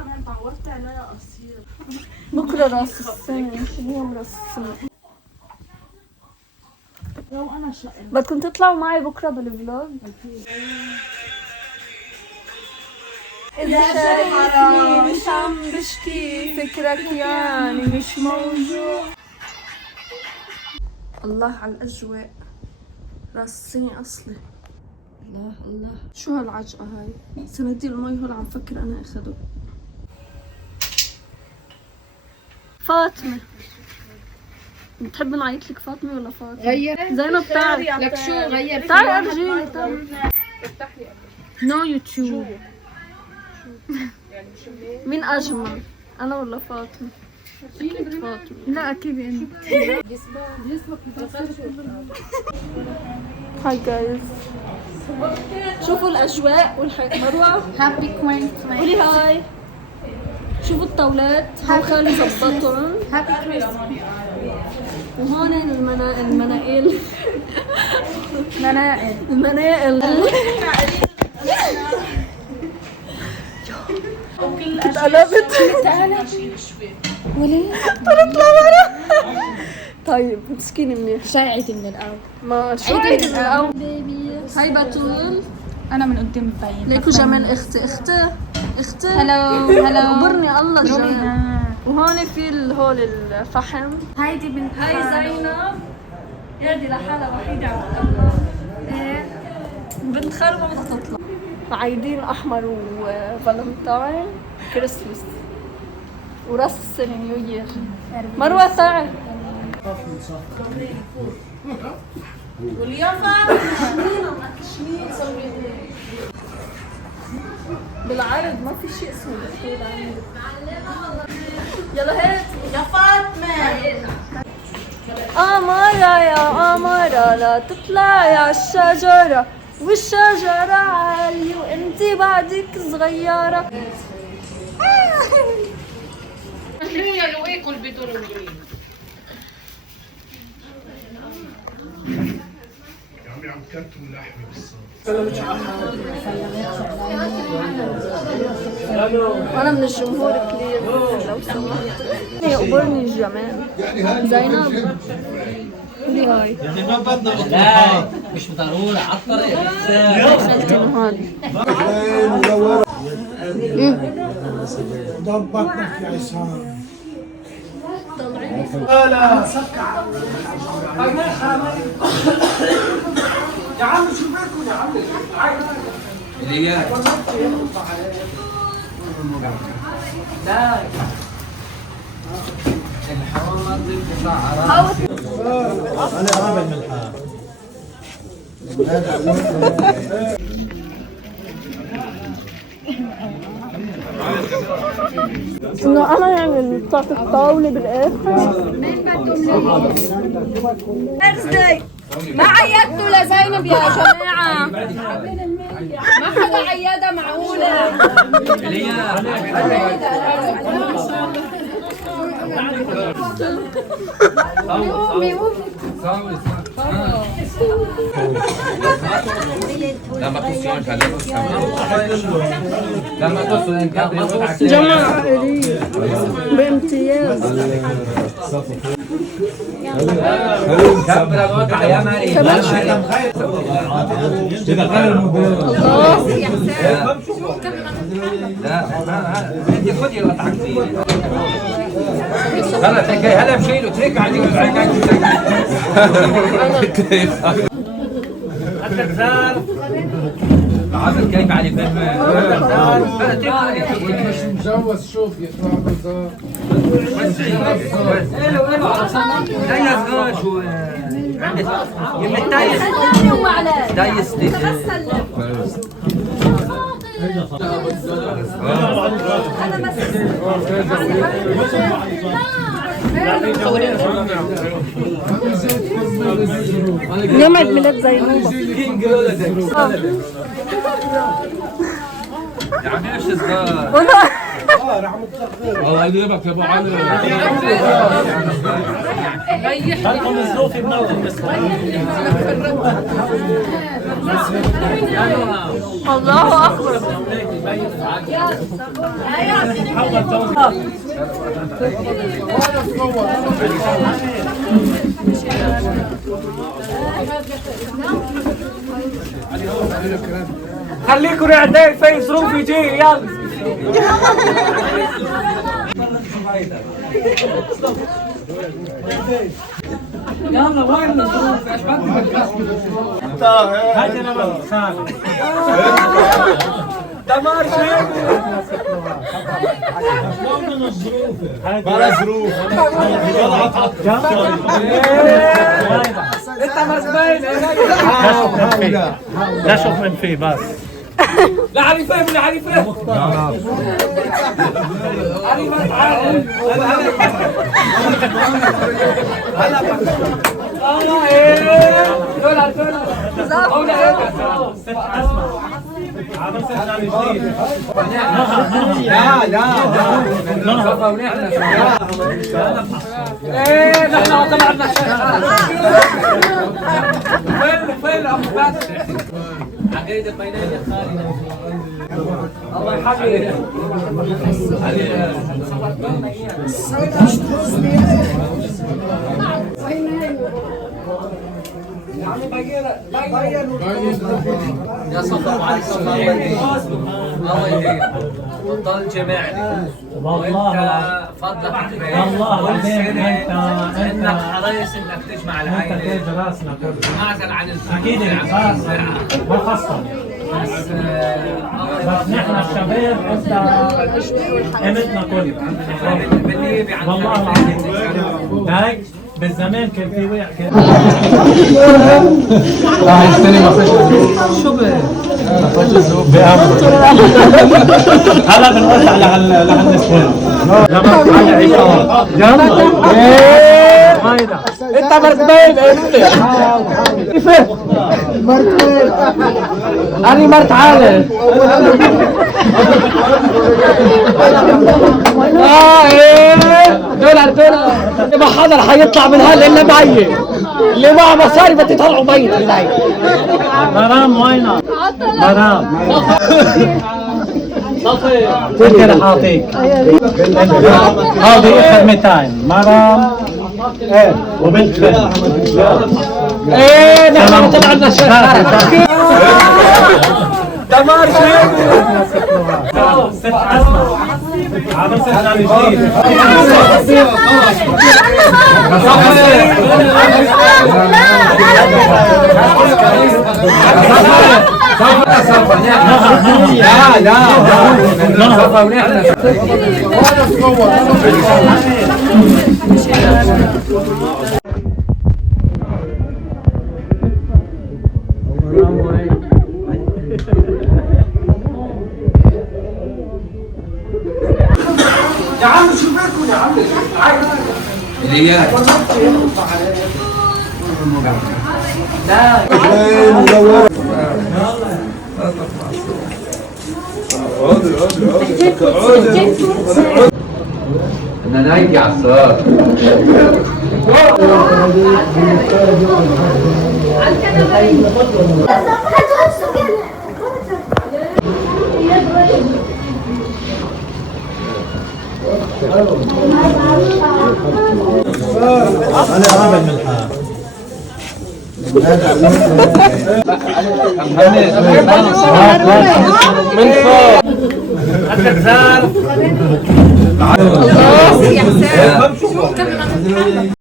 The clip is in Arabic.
كمان تعورت عليها قصير. بكره راس السنه، اليوم راس السنه. لو انا شقي بدكم تطلعوا معي بكره بالفلوج؟ إذا شايفني مش عم بشكي فكرك يعني مش موجود. الله على الأجواء، راس السنة أصلي. الله الله، شو هالعجقة هاي؟ صناديق المي هون عم فكر أنا أخده. فاطمة، بتحبي نعيط لك فاطمة ولا فاطمة؟ غير زينب تعال لك شو غير تعال ارجيني تعال. نو يوتيوب. مين أجمل؟ أنا ولا فاطمة؟ فاطمة. لا أكيد أنت. هاي جايز، شوفوا الأجواء والحياة. مروة هابي كوينت قولي هاي. شوفوا الطاولات، هاو خالي ظبطهم. هابي كريسماس. وهون المناقل منائل المناقل اتقلبت. وليه؟ طلعت لورا. طيب مسكينة منيح. شايعتي من الأول. ما شويت من الأول. هاي بتول. أنا من قدام مبين. ليكو جمال اختي هلو هلو. برني الله الجمال. وهون في هول الفحم. هايدي بنت هاي زينب، يادي لحالها وحيدة عم تطلع. ايه بنت خالو ما بدها تطلع. عايدين احمر وفالنتاين كريسمس وراس السنة نيو يير. مروة تعال. بالعرض ما في شيء اسمه دخول عندك. يلا هات يا فاطمة. أمارة يا أمارة لا تطلعي عالشجرة والشجرة عالية وانتي بعدك صغيرة. هي لو اكل بدون عم كرتوا لحمه بالصوت. أنا من الجمهور كلير لو سمحت. يقبرني الجمال. زينب قولي هاي. يعني ما بدنا لا مش ضروري على الطريق. خالتي نهاد. ضبطنا في عصام. لا سكع يا عم شو بكم يا عم ليا لا الحوامض بتاع انا عامل من الحال. انه انا يعني بتاعت الطاولة بالاخر. ما عيدتوا لزينب يا جماعة. ما حدا عيادة معقولة. لما تصير لما تصير جماعة عائلية بامتياز. كبر الوضع يا مريم. لا انت خدي القطعه كثير. خلص هلا بشيله ترك عليه عزل كيف علي فهم مش مجوز شوف يطلع بزار. دايس غار شو يم الدايس دايس يوم عيد ميلاد زينوبة. يعني ايش الصغار؟ الله يجيبك يا ابو علي. خلكم الزوفي بنوت الله اكبر. خليكم رعدين في ظروف يجي يلا. يلا وين الظروف؟ ايش بدك؟ هاي انا بسافر. دمار شيء. بلا ظروف انت مسبين. لا شوف من فيه بس. لا عريفين ولا عريفين. عريفين تعال. هلا ايه دولار عامل سجل جديد. ايه نحن طلعنا فين ابو فتحي عقيده بيننا خالد الله يحفظك يا صفا عليك الله يهديك وضل جماعني وانت فضلك كبير والله انك حريص انك تجمع العائله تاج راسنا كله. معزل عن اكيد خلاص ما خصنا بس نحن الشباب انت قيمتنا كلها والله العظيم. هيك بالزمان كان في وقت كان شو هلا بنوزع لهالنسوان لما على عصام انت مرتبين مرتبين انا مرت عالي دولار اللي ما حضر حيطلع من هلا الا معي اللي معه مصاري بدي يطلعوا ميت من هي مرام وينك؟ مرام صفي تركي رح اعطيك هذه اخر 200 مرام ايه وبنت ايه نحن طلع لنا شيء دمار شيء ست اسمع عامل سجل جديد يا عم شو بكم يا عم لياك انا نايدي عصار انا عامل من الحال من فوق خلاص يا حسين